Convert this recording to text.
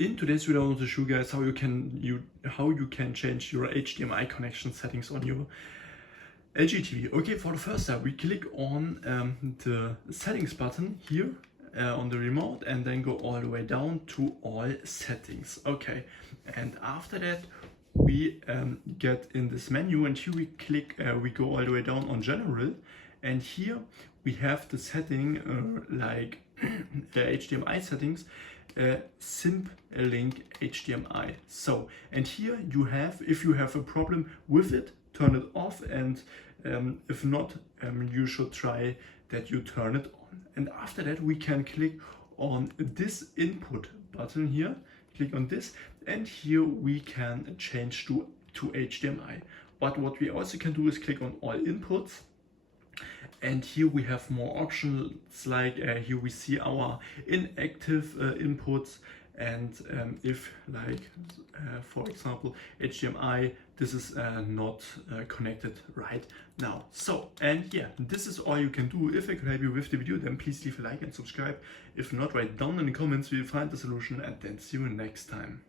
In today's video I want to show you guys how you can change your HDMI connection settings on your LG TV. Okay, for the first step we click on the settings button here on the remote and then go all the way down to all settings. Okay, and after that we get in this menu, and here we go all the way down on general, and here we have the setting like the HDMI settings, simp link HDMI. So, and here you have, if you have a problem with it, turn it off, and if not, you should try that you turn it on. And after that we can click on this input button here, click on this, and here we can change to HDMI. But what we also can do is click on all inputs, and here we have more options, like here we see our inactive inputs, and if like for example HDMI, this is not connected right now. So, and yeah, this is all you can do. If I could help you with the video, then please leave a like and subscribe. If not, write down in the comments, we'll find the solution, and then see you next time.